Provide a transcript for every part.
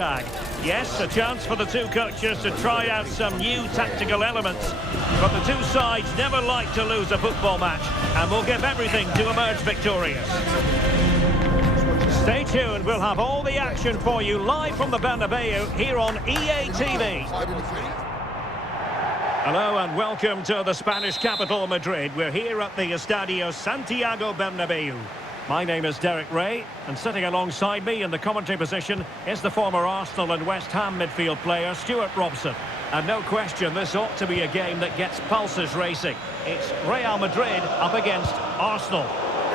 Yes, a chance for the two coaches to try out some new tactical elements. But the two sides never like to lose a football match and will give everything to emerge victorious. Stay tuned, we'll have all the action for you live from the Bernabeu here on EA TV. Hello and welcome to the Spanish capital, Madrid. We're here at the Estadio Santiago Bernabeu. My name is Derek Ray, and sitting alongside me in the commentary position is the former Arsenal and West Ham midfield player, Stuart Robson. And no question, this ought to be a game that gets pulses racing. It's Real Madrid up against Arsenal.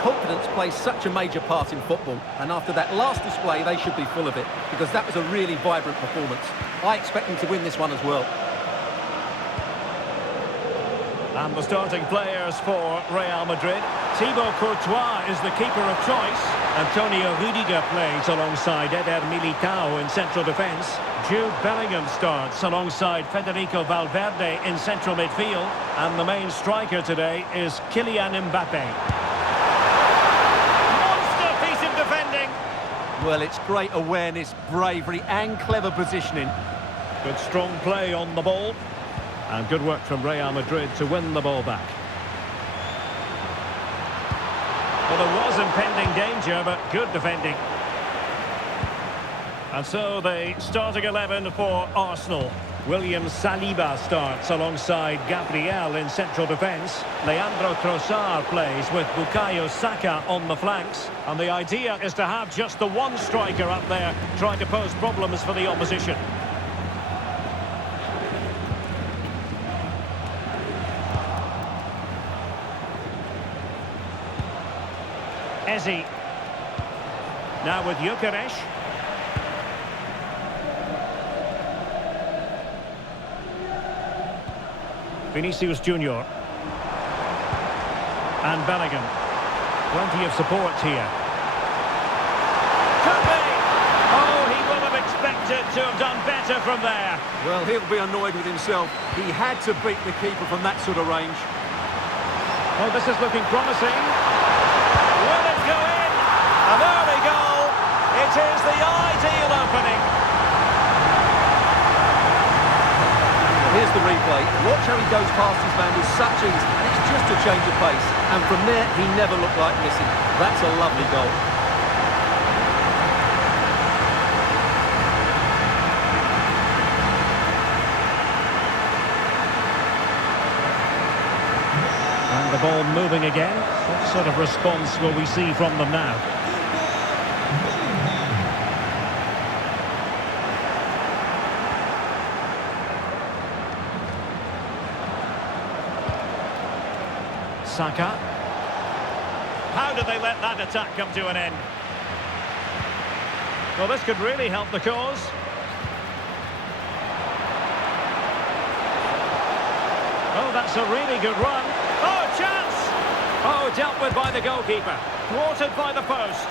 Confidence plays such a major part in football, and after that last display, they should be full of it, because that was a really vibrant performance. I expect them to win this one as well. And the starting players for Real Madrid. Thibaut Courtois is the keeper of choice. Antonio Rudiger plays alongside Eder Militao in central defence. Jude Bellingham starts alongside Federico Valverde in central midfield. And the main striker today is Kylian Mbappe. Monster piece of defending. Well, it's great awareness, bravery and clever positioning. Good strong play on the ball. And good work from Real Madrid to win the ball back. Well, there was impending danger, but good defending. And so the starting 11 for Arsenal. William Saliba starts alongside Gabriel in central defence. Leandro Trossard plays with Bukayo Saka on the flanks. And the idea is to have just the one striker up there trying to pose problems for the opposition. Eze. Now with Gyökeres. Vinicius Junior. And Bellingham. Plenty of support here. Could be! Oh, he would have expected to have done better from there. Well, he'll be annoyed with himself. He had to beat the keeper from that sort of range. Well, this is looking promising. Will it go in? An early goal. It is the ideal opening. Here's the replay. Watch how he goes past his man with such ease, and it's just a change of pace. And from there, he never looked like missing. That's a lovely goal. And the ball moving again. What sort of response will we see from them now? Saka. How did they let that attack come to an end? Well, this could really help the cause. Oh, that's a really good run. Oh, chance! Oh, dealt with by the goalkeeper. Thwarted by the post.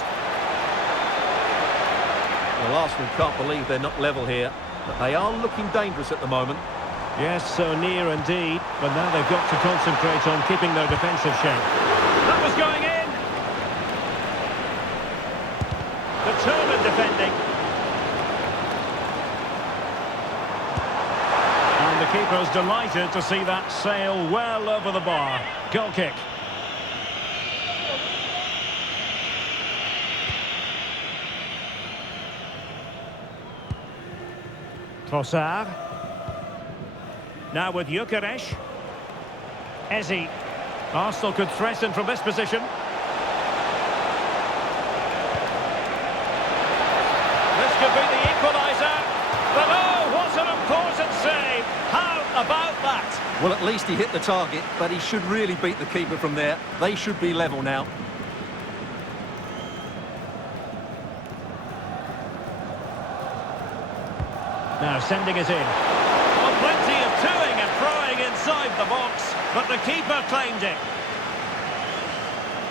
Well, Arsenal can't believe they're not level here, but they are looking dangerous at the moment. Yes, so near indeed, but now they've got to concentrate on keeping their defensive shape. That was going in! Determined defending. And the keeper's delighted to see that sail well over the bar. Goal kick. Trossard. Now with Gyökeres. Eze. Arsenal could threaten from this position. This could be the equaliser. But oh, what an important save. How about that? Well, at least he hit the target, but he should really beat the keeper from there. They should be level now. Now sending it in. Well, plenty of toing and throwing inside the box, but the keeper claimed it.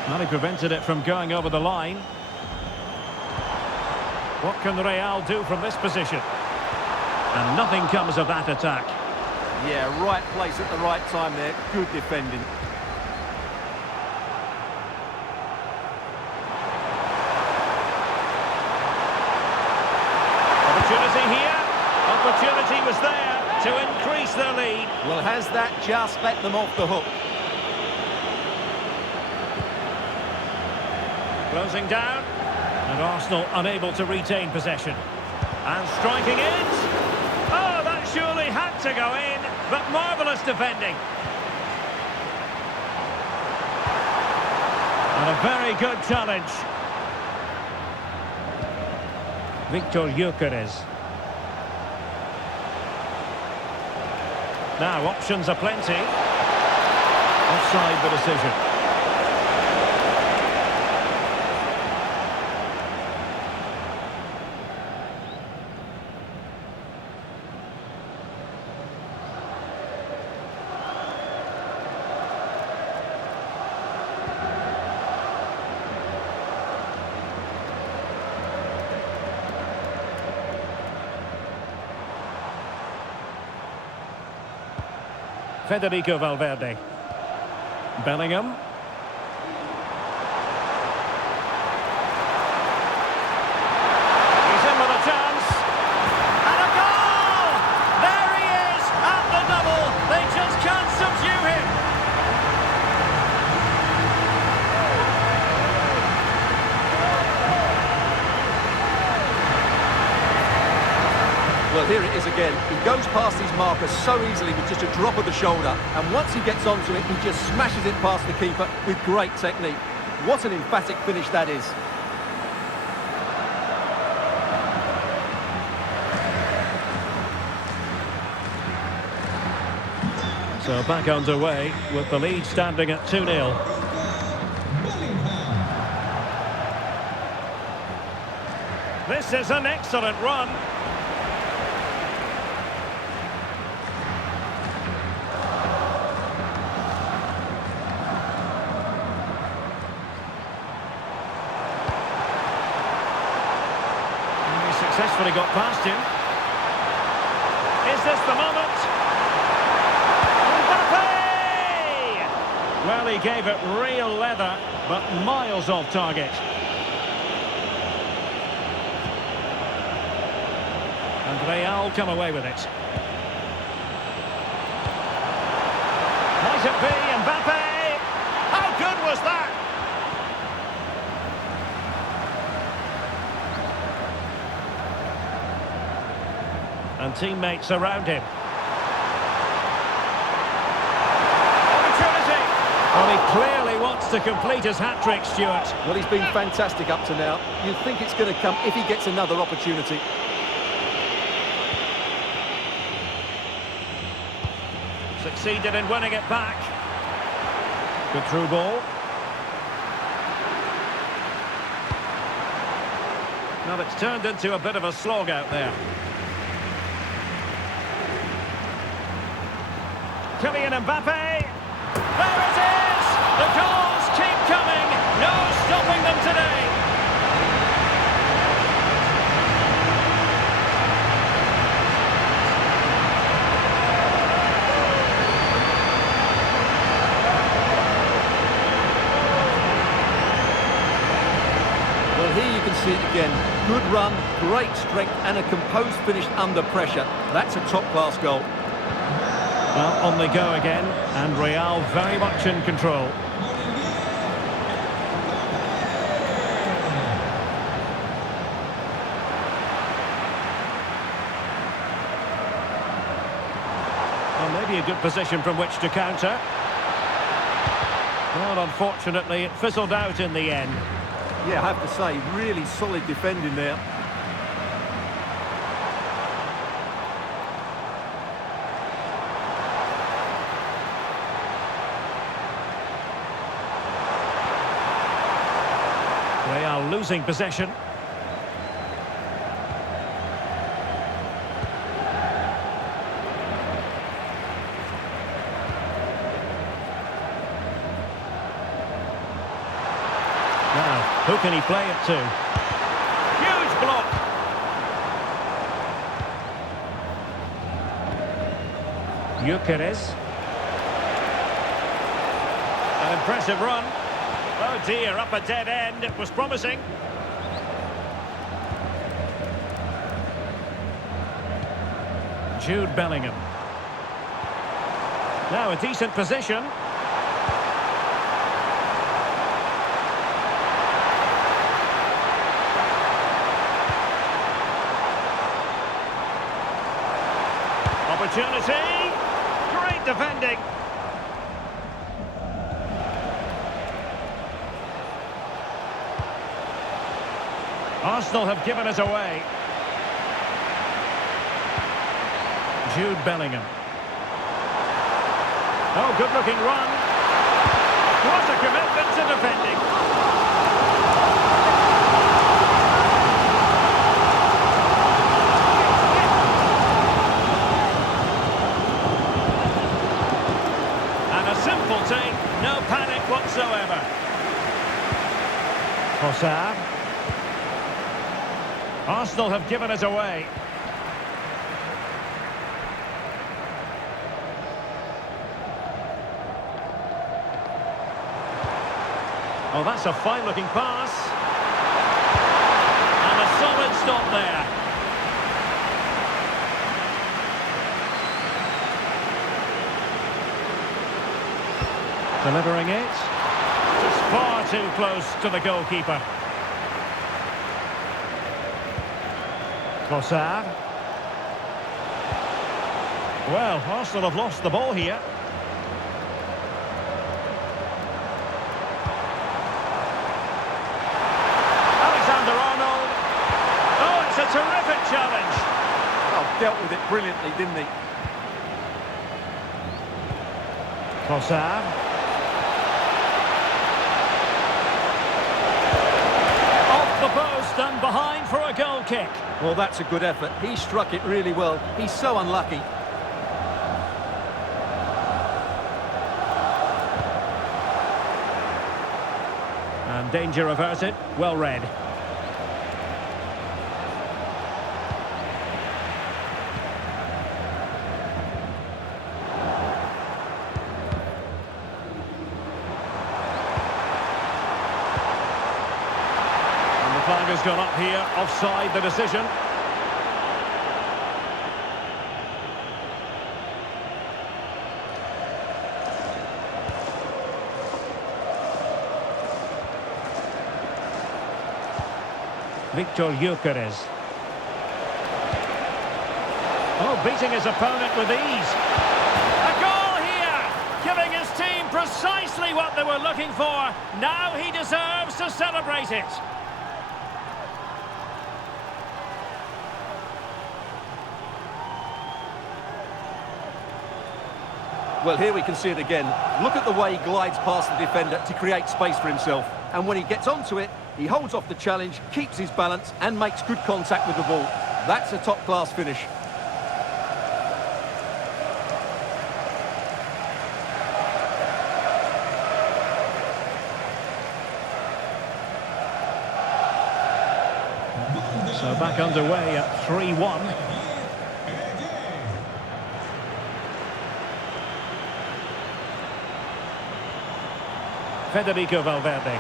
Well, he prevented it from going over the line. What can Real do from this position? And nothing comes of that attack. Yeah, right place at the right time there. Good defending. Opportunity. here. Opportunity was there to increase their lead. Well, has that just let them off the hook? Closing down. And Arsenal unable to retain possession. And striking it. Oh, that surely had to go in. But marvellous defending. And a very good challenge. Victor Gyökeres. Now, options are plenty. Offside the decision. Federico Valverde. Bellingham. He's in with a chance. And a goal! There he is at the double. They just can't subdue him. Well, here it is again. He goes past his marker so easily with just a drop of the shoulder, and once he gets onto it, he just smashes it past the keeper with great technique. What an emphatic finish that is. So back underway with the lead standing at 2-0. This is an excellent run. Successfully got past him. Is this the moment? Mbappe! Well, he gave it real leather, but miles off target. And Real come away with it. Might it be Mbappe? How good was that? And teammates around him. Opportunity! Well, he clearly wants to complete his hat-trick, Stuart. Well, he's been fantastic up to now. You think it's going to come if he gets another opportunity. Succeeded in winning it back. Good through ball. Now it's turned into a bit of a slog out there. Kylian Mbappe. There it is! The goals keep coming. No stopping them today. Well, here you can see it again. Good run, great strength, and a composed finish under pressure. That's a top-class goal. Well, on they go again, and Real very much in control. Well, maybe a good position from which to counter. Well, unfortunately, it fizzled out in the end. Yeah, I have to say, really solid defending there. They are losing possession. Now, who can he play it to? Huge block! Gyökeres. An impressive run. Oh dear, up a dead end. It was promising. Jude Bellingham. Now a decent position. Opportunity. Great defending. Arsenal have given us away. Jude Bellingham. Oh, good-looking run. What a commitment to defending. And a simple take, no panic whatsoever. Trossard. Arsenal have given us away. Oh, that's a fine-looking pass. And a solid stop there. Delivering it. Just far too close to the goalkeeper. Trossard. Well, Arsenal have lost the ball here. Alexander-Arnold. Oh, it's a terrific challenge. Oh, dealt with it brilliantly, didn't he? Trossard. The post and behind for a goal kick. Well, that's a good effort. He struck it really well. He's so unlucky. And danger averted. Well read. Flag has gone up here, offside the decision. Victor Gyökeres. Oh, beating his opponent with ease. A goal here, giving his team precisely what they were looking for. Now he deserves to celebrate it. Well, here we can see it again. Look at the way he glides past the defender to create space for himself. And when he gets onto it, he holds off the challenge, keeps his balance, and makes good contact with the ball. That's a top-class finish. So back underway at 3-1. Federico Valverde.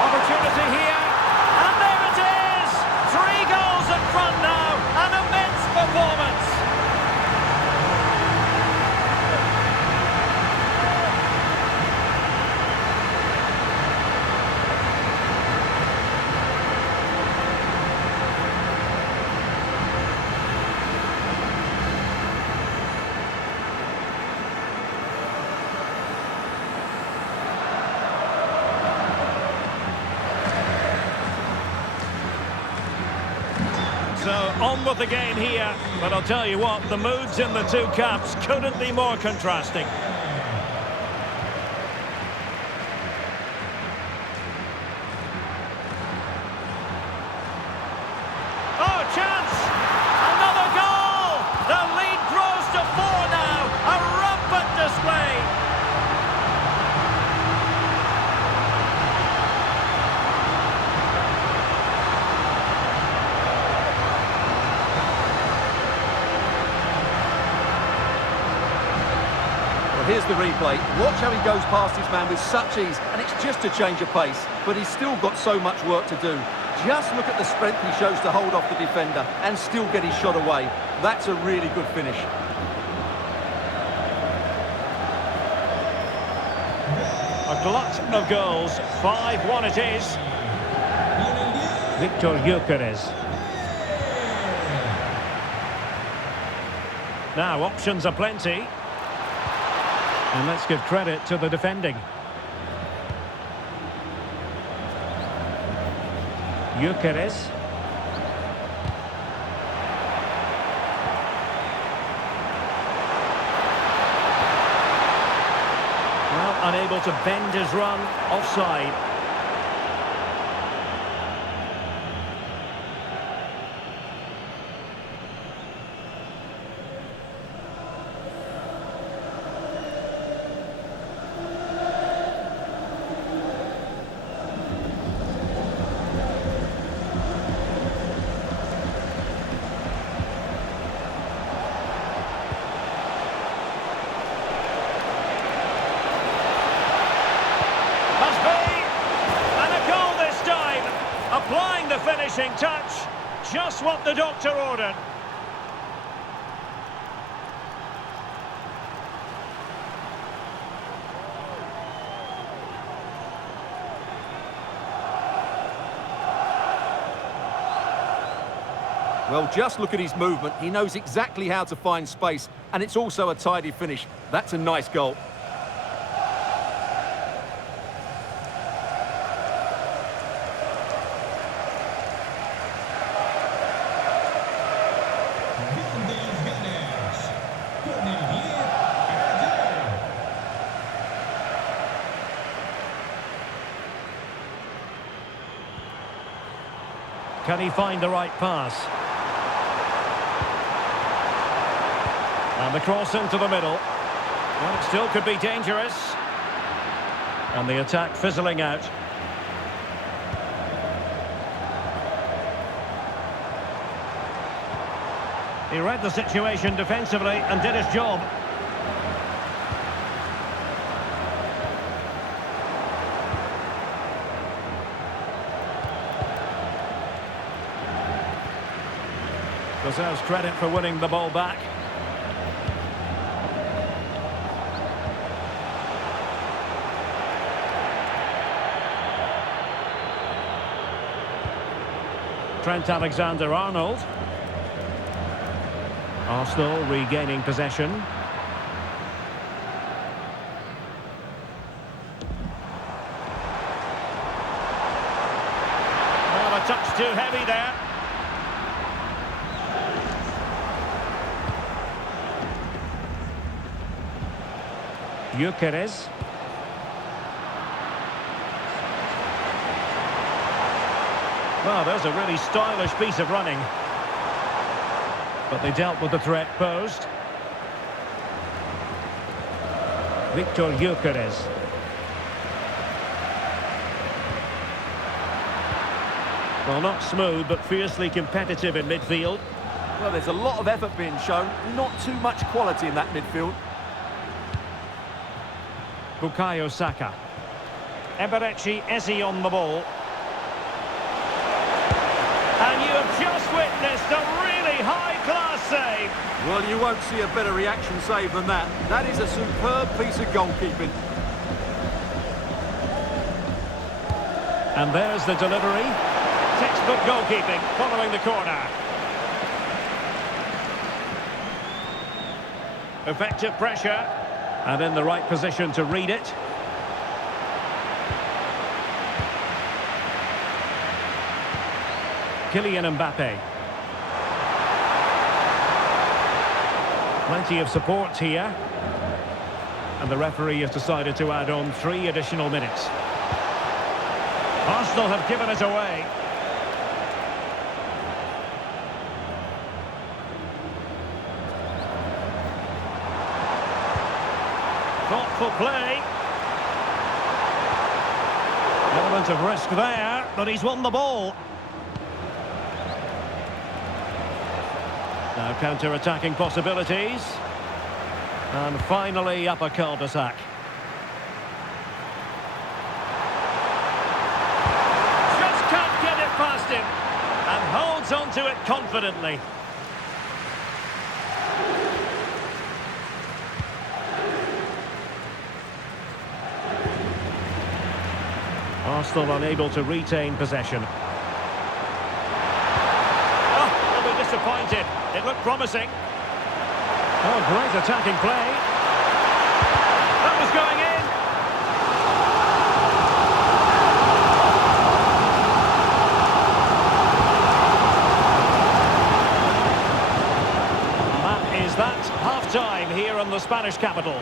Opportunity here, and there it is! 3 goals in front now, an immense performance. So on with the game here, but I'll tell you what, the moods in the two camps couldn't be more contrasting. Oh, chance! Another goal! The lead grows to 4 now, a rampant display. Here's the replay. Watch how he goes past his man with such ease, and it's just a change of pace. But he's still got so much work to do. Just look at the strength he shows to hold off the defender and still get his shot away. That's a really good finish. A glut of goals. 5-1 it is. Victor Gyökeres. Now, options are plenty. And let's give credit to the defending. Gyökeres. Well, unable to bend his run, offside. Applying the finishing touch, just what the doctor ordered. Well, just look at his movement. He knows exactly how to find space, and it's also a tidy finish. That's a nice goal. Can he find the right pass? And the cross into the middle. Well, it still could be dangerous. And the attack fizzling out. He read the situation defensively and did his job. Deserves credit for winning the ball back. Trent Alexander-Arnold. Arsenal regaining possession. Well, a touch too heavy there. Gyökeres. Well, there's a really stylish piece of running. But they dealt with the threat posed. Victor Gyökeres. Well, not smooth, but fiercely competitive in midfield. Well, there's a lot of effort being shown, not too much quality in that midfield. Bukayo Saka. Eberechi Eze on the ball. And you have just witnessed a really high-class save. Well, you won't see a better reaction save than that. That is a superb piece of goalkeeping. And there's the delivery. Textbook goalkeeping following the corner. Effective pressure. And in the right position to read it. Kylian Mbappe. Plenty of support here. And the referee has decided to add on 3 additional minutes. Arsenal have given it away. Thoughtful play. Element of risk there, but he's won the ball. Now counter-attacking possibilities. And finally up a cul-de-sac. Just can't get it past into it confidently. Arsenal unable to retain possession. Oh, they'll be disappointed. It looked promising. Oh, great attacking play. That was going in. That half-time here in the Spanish capital.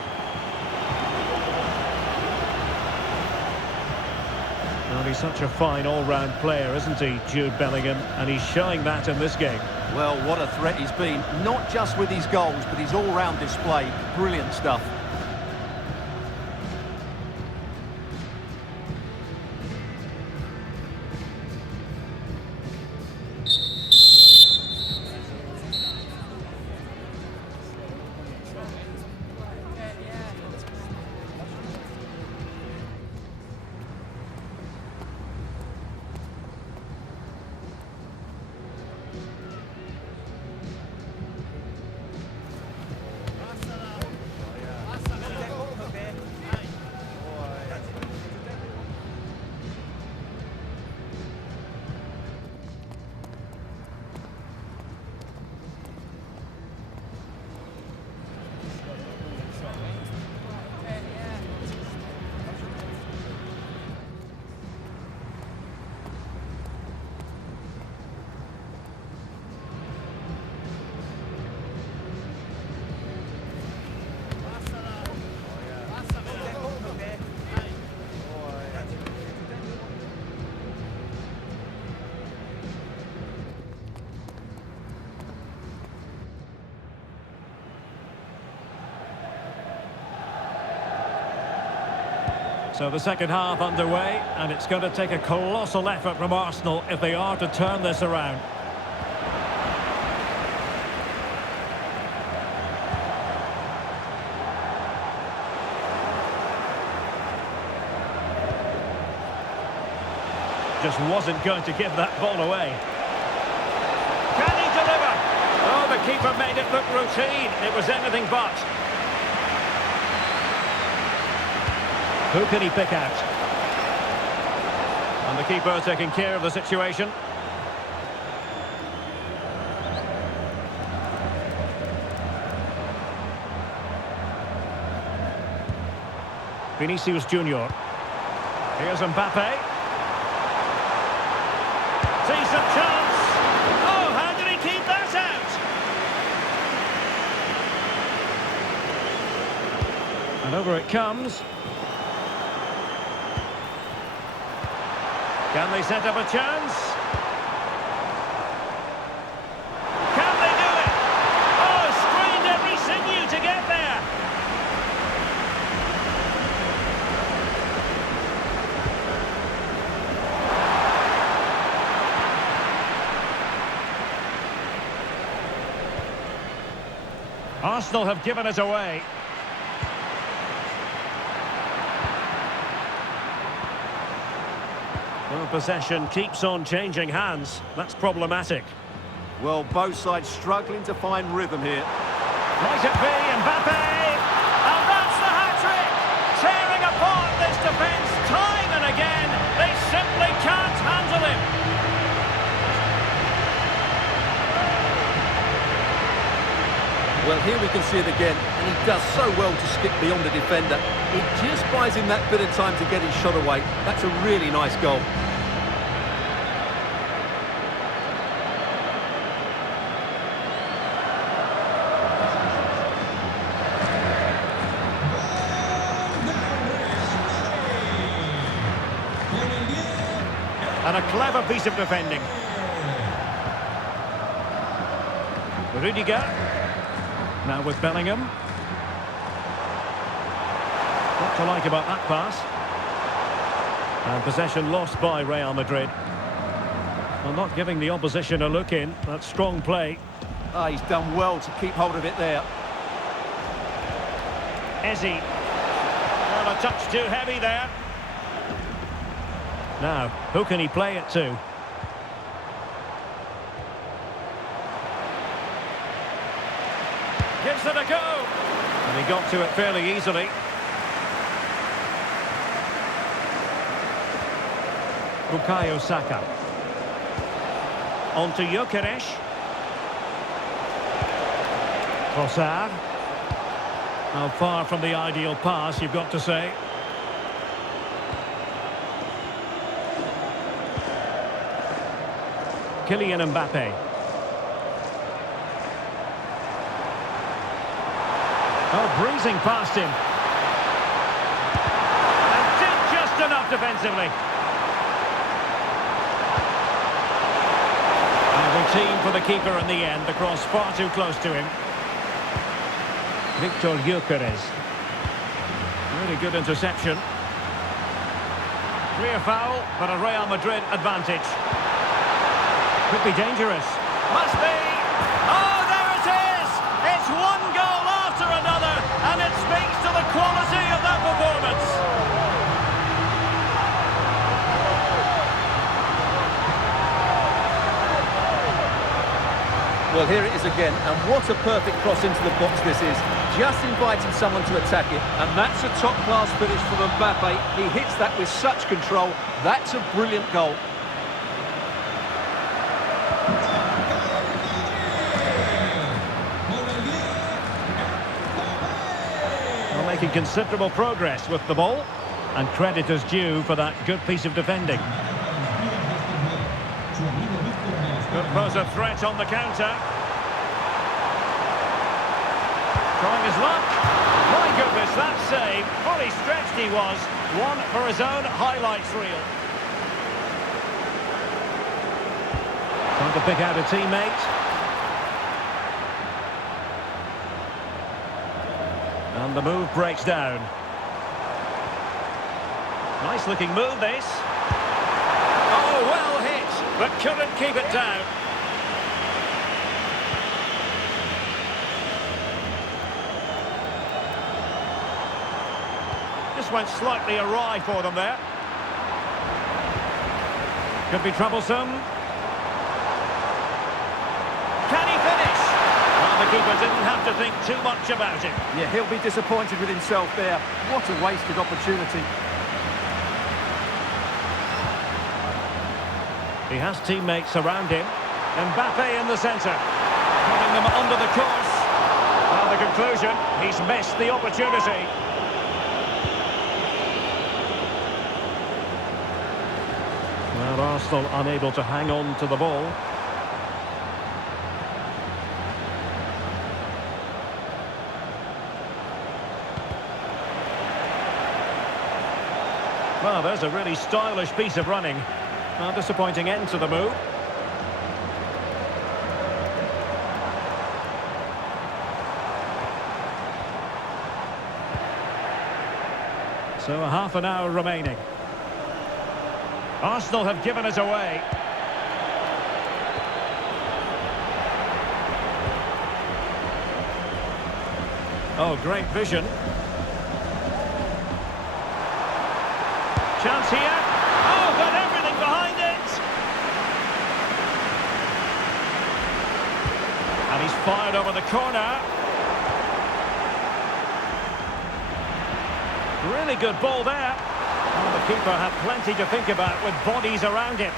Well, he's such a fine all-round player, isn't he, Jude Bellingham? And he's showing that in this game. Well, what a threat he's been, not just with his goals, but his all-round display. Brilliant stuff. So the second half underway, and it's going to take a colossal effort from Arsenal if they are to turn this around. Just wasn't going to give that ball away. Can he deliver? Oh, the keeper made it look routine. It was anything but. Who can he pick out? And the keeper taking care of the situation. Vinicius Junior. Here's Mbappe. Decent chance. Oh, how did he keep that out? And over it comes. Can they set up a chance? Can they do it? Oh, strained every sinew to get there. Arsenal have given it away. Well, possession keeps on changing hands. That's problematic. Well, both sides struggling to find rhythm here. Might it be Mbappe? And that's the hat-trick! Tearing apart this defence time and again. They simply can't handle him. Well, here we can see it again, and he does so well to skip beyond the defender. It just buys him that bit of time to get his shot away. That's a really nice goal. And a clever piece of defending. Rudiger. Now with Bellingham. What to like about that pass? And possession lost by Real Madrid. Well, not giving the opposition a look in. That's strong play. Ah, he's done well to keep hold of it there. Ezzy. Well, a touch too heavy there. Now, who can he play it to? Gives it a go. And he got to it fairly easily. Bukayo Saka. On to Gyökeres. Trossard. Now far from the ideal pass, you've got to say. Kylian Mbappe. Oh, breezing past him. And did just enough defensively. Routine for the keeper in the end. The cross far too close to him. Victor Gyökeres. Really good interception. Clear foul, but a Real Madrid advantage. Could be dangerous. Must be. Oh, there it is! It's one goal after another, and it speaks to the quality of that performance. Well, here it is again, and what a perfect cross into the box this is. Just inviting someone to attack it, and that's a top-class finish from Mbappe. He hits that with such control. That's a brilliant goal. Well, making considerable progress with the ball, and credit is due for that good piece of defending. Could pose a threat on the counter. Trying his luck. My goodness, that save. Fully stretched he was. One for his own highlights reel. Trying to pick out a teammate. And the move breaks down. Nice looking move this. Oh, well hit, but couldn't keep it down. Just went slightly awry for them there. Could be troublesome. Can he finish? Well, the keeper didn't have to think too much about it. Yeah, he'll be disappointed with himself there. What a wasted opportunity. He has teammates around him. Mbappe in the centre. Putting them under the course. Well, the conclusion, he's missed the opportunity. Well, Arsenal unable to hang on to the ball. Well, there's a really stylish piece of running. A disappointing end to the move. So a half an hour remaining. Arsenal have given it away. Oh, great vision. Chance here. Oh, got everything behind it. And he's fired over the corner. Really good ball there. Well, the keeper had plenty to think about with bodies around him.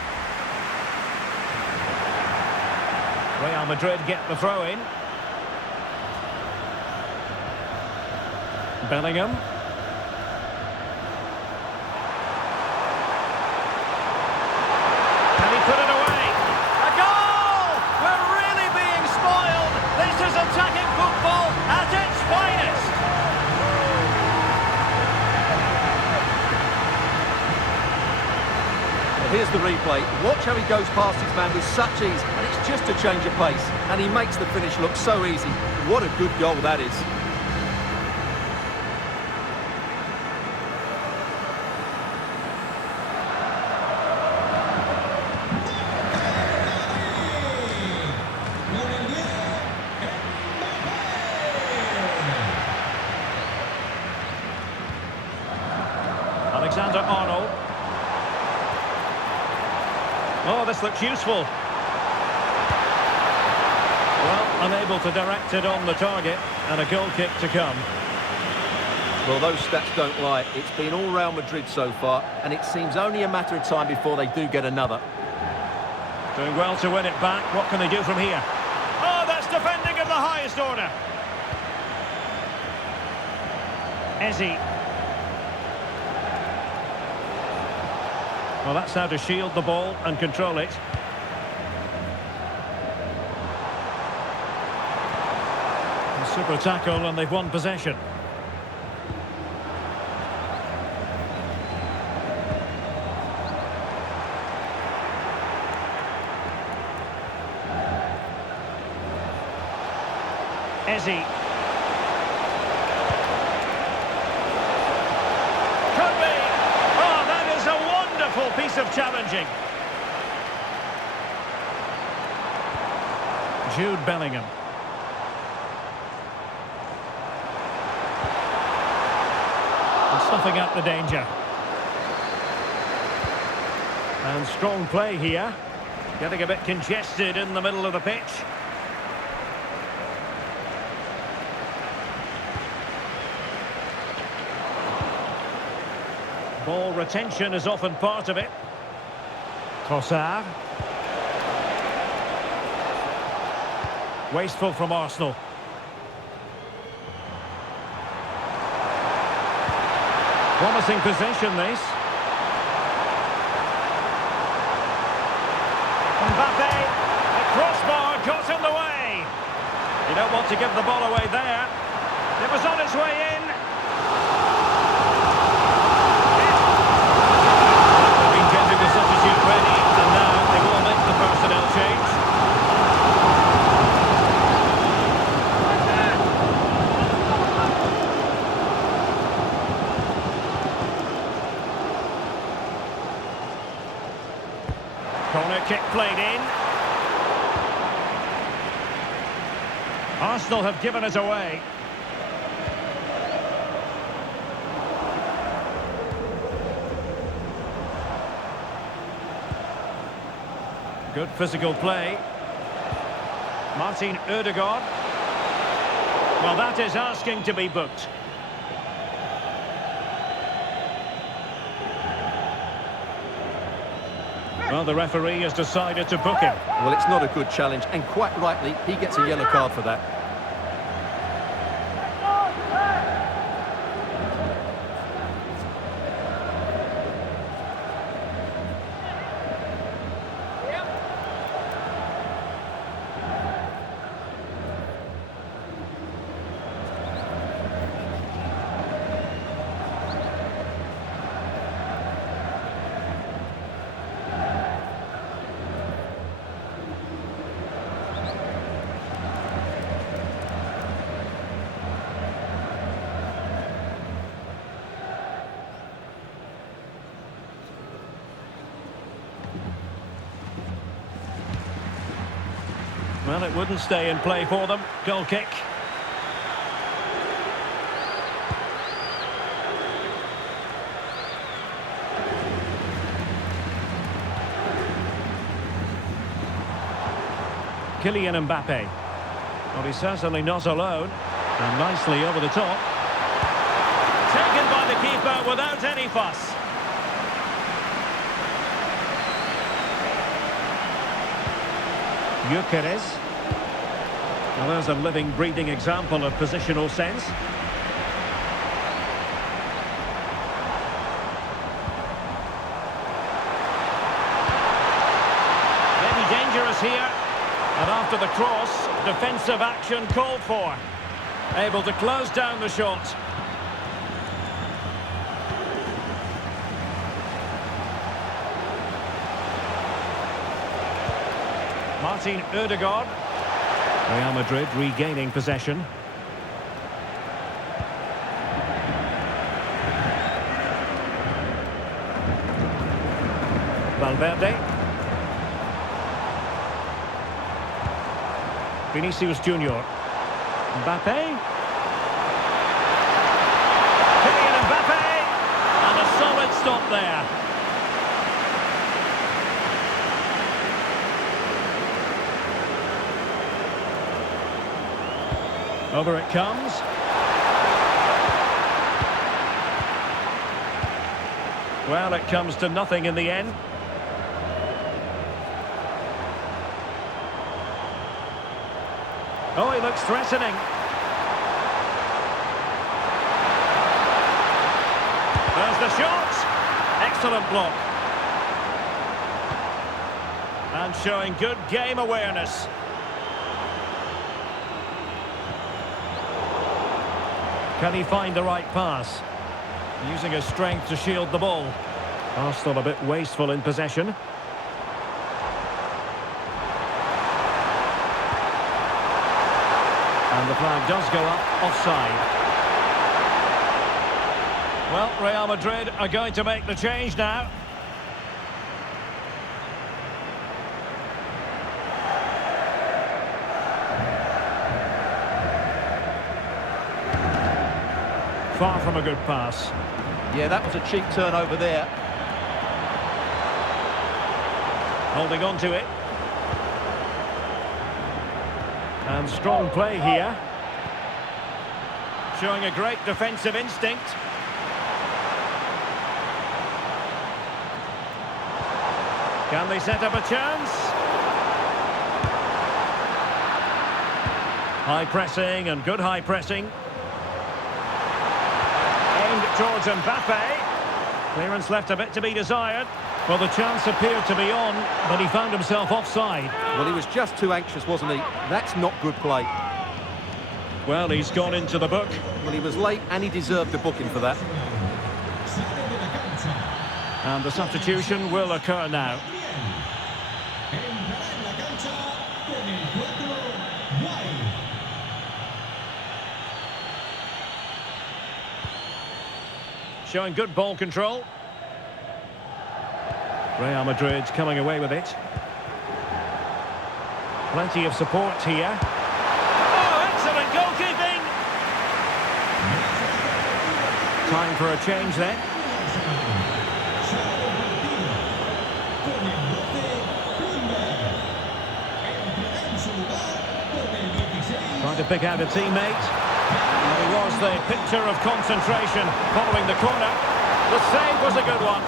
Real Madrid get the throw in. Bellingham. Can he put it away? A goal! We're really being spoiled. This is attacking football at its finest. Here's the replay. Watch how he goes past his man with such ease, and it's just a change of pace, and he makes the finish look so easy. What a good goal that is. Alexander-Arnold. Oh, this looks useful. Well, unable to direct it on the target, and a goal kick to come. Well, those stats don't lie. It's been all Real Madrid so far, and it seems only a matter of time before they do get another. Doing well to win it back. What can they do from here? Oh, that's defending of the highest order. Ezzy. Well, that's how to shield the ball and control it. A super tackle, and they've won possession. Ezzy. Could be. Oh, that is a wonderful piece of challenging. Jude Bellingham. And snuffing out the danger. And strong play here. Getting a bit congested in the middle of the pitch. Ball retention is often part of it. Trossard. Wasteful from Arsenal. Promising possession, this. Mbappe. The crossbar got in the way. You don't want to give the ball away there. It was on its way in. Substitute ready, and now they will make the personnel change. Corner kick played in. Arsenal have given it away. Good physical play. Martin Odegaard. Well, that is asking to be booked. Well, the referee has decided to book him. Well, it's not a good challenge, and quite rightly, he gets a yellow card for that. Well, it wouldn't stay in play for them. Goal kick. Kylian Mbappe. Well, he's certainly not alone. And nicely over the top. Taken by the keeper without any fuss. Gyökeres. Well, there's a living, breathing example of positional sense. Maybe dangerous here. And after the cross, defensive action called for. Able to close down the shot. Martin Odegaard. Real Madrid regaining possession. Valverde. Vinicius Junior. Mbappe. Kylian Mbappe. And a solid stop there. Over it comes. Well, it comes to nothing in the end. Oh, he looks threatening. There's the shot. Excellent block. And showing good game awareness. Can he find the right pass? Using his strength to shield the ball. Arsenal a bit wasteful in possession. And the flag does go up, offside. Well, Real Madrid are going to make the change now. Far from a good pass. Yeah, that was a cheap turnover there. Holding on to it. And strong play here. Showing a great defensive instinct. Can they set up a chance? High pressing and good high pressing. Towards Mbappe. Clearance left a bit to be desired. Well, the chance appeared to be on, but he found himself offside. Well, he was just too anxious, wasn't he? That's not good play. Well, he's gone into the book. Well, he was late and he deserved a booking for that. And the substitution will occur now. Showing good ball control. Real Madrid coming away with it. Plenty of support here. Oh, excellent goalkeeping! Time for a change then. Trying to pick out a teammate. And he was the picture of concentration following the corner. The save was a good one.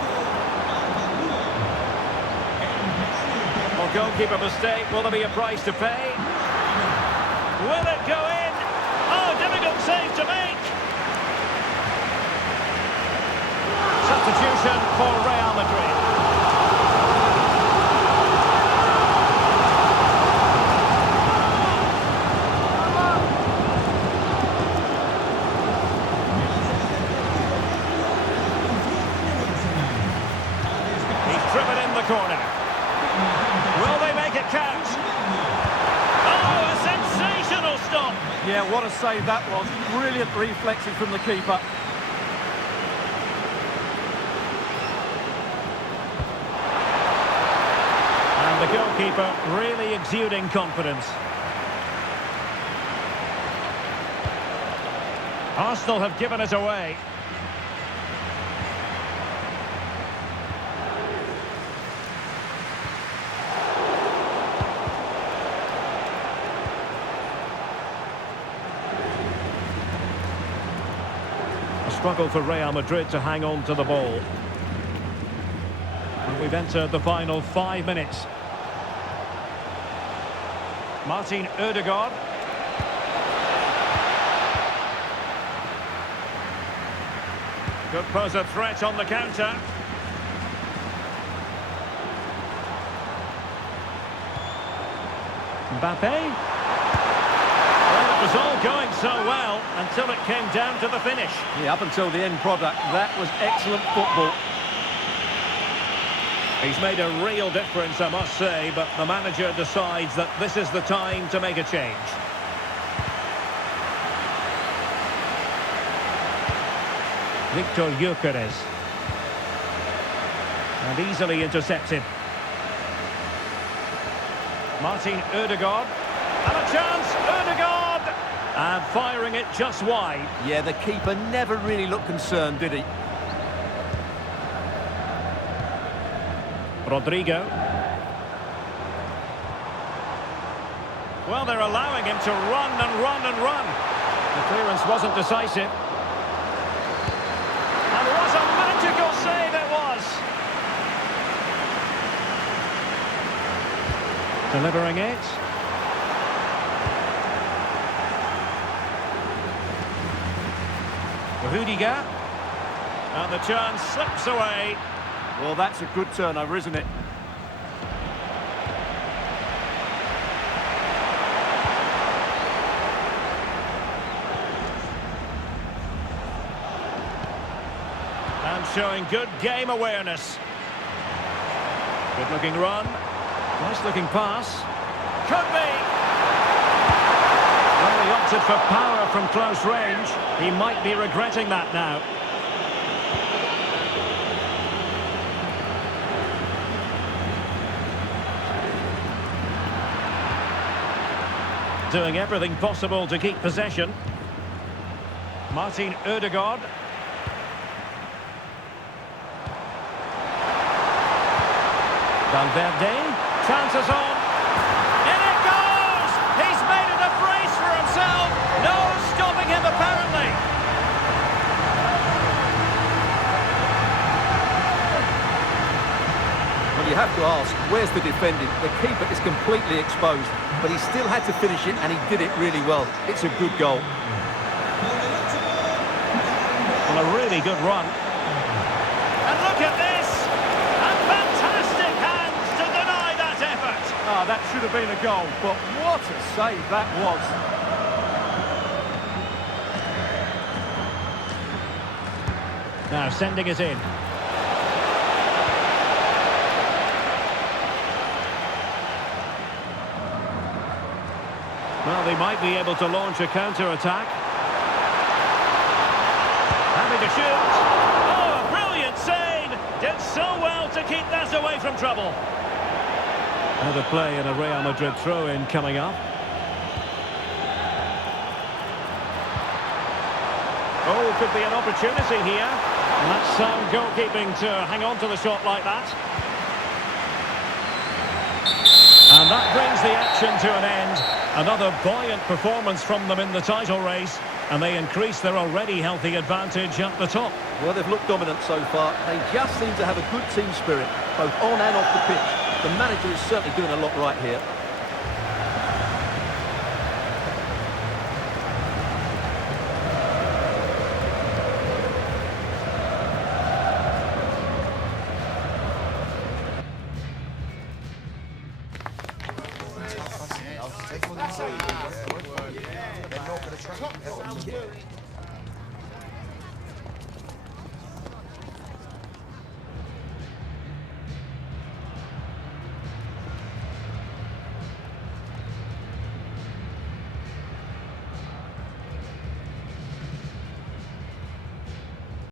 Well, goalkeeper mistake. Will there be a price to pay? Will it go in? Oh, difficult save to make. Substitution for Real Madrid. Corner. Will they make it count? Oh, a sensational stop! Yeah, what a save that was. Brilliant reflexing from the keeper. And the goalkeeper really exuding confidence. Arsenal have given it away. Struggle for Real Madrid to hang on to the ball. And we've entered the final 5 minutes. Martin Ødegaard. Could pose a threat on the counter. Mbappe. It was all going so well until it came down to the finish. Yeah, up until the end product, that was excellent football. He's made a real difference, I must say, but the manager decides that this is the time to make a change. Victor Gyökeres. And easily intercepted. Martin Ødegaard. And a chance, Ødegaard! And firing it just wide. Yeah, the keeper never really looked concerned, did he? Rodrigo. Well, they're allowing him to run and run and run. The clearance wasn't decisive. And what a magical save it was! Delivering it. Rudiger. And the chance slips away. Well, that's a good turnover, isn't it? And showing good game awareness. Good looking run. Nice looking pass. Could be! Well, he opted for power from close range. He might be regretting that now. Doing everything possible to keep possession. Martin Ødegaard. Valverde, chances on. In it goes! He's made it a brace for himself. No stopping him, apparently. Well, you have to ask, where's the defending? The keeper is completely exposed, but he still had to finish it, and he did it really well. It's a good goal. Well, a really good run. And look at this! A fantastic hands to deny that effort. Ah, that should have been a goal, but what a save that was. Now sending it in. Well, they might be able to launch a counter-attack. Having to shoot. Oh, a brilliant save! Did so well to keep that away from trouble. Now the play in a Real Madrid throw-in coming up. Oh, could be an opportunity here. And that's sound goalkeeping to hang on to the shot like that. And that brings the action to an end. Another buoyant performance from them in the title race, and they increase their already healthy advantage at the top. Well, they've looked dominant so far. They just seem to have a good team spirit, both on and off the pitch. The manager is certainly doing a lot right here. They're not going to try.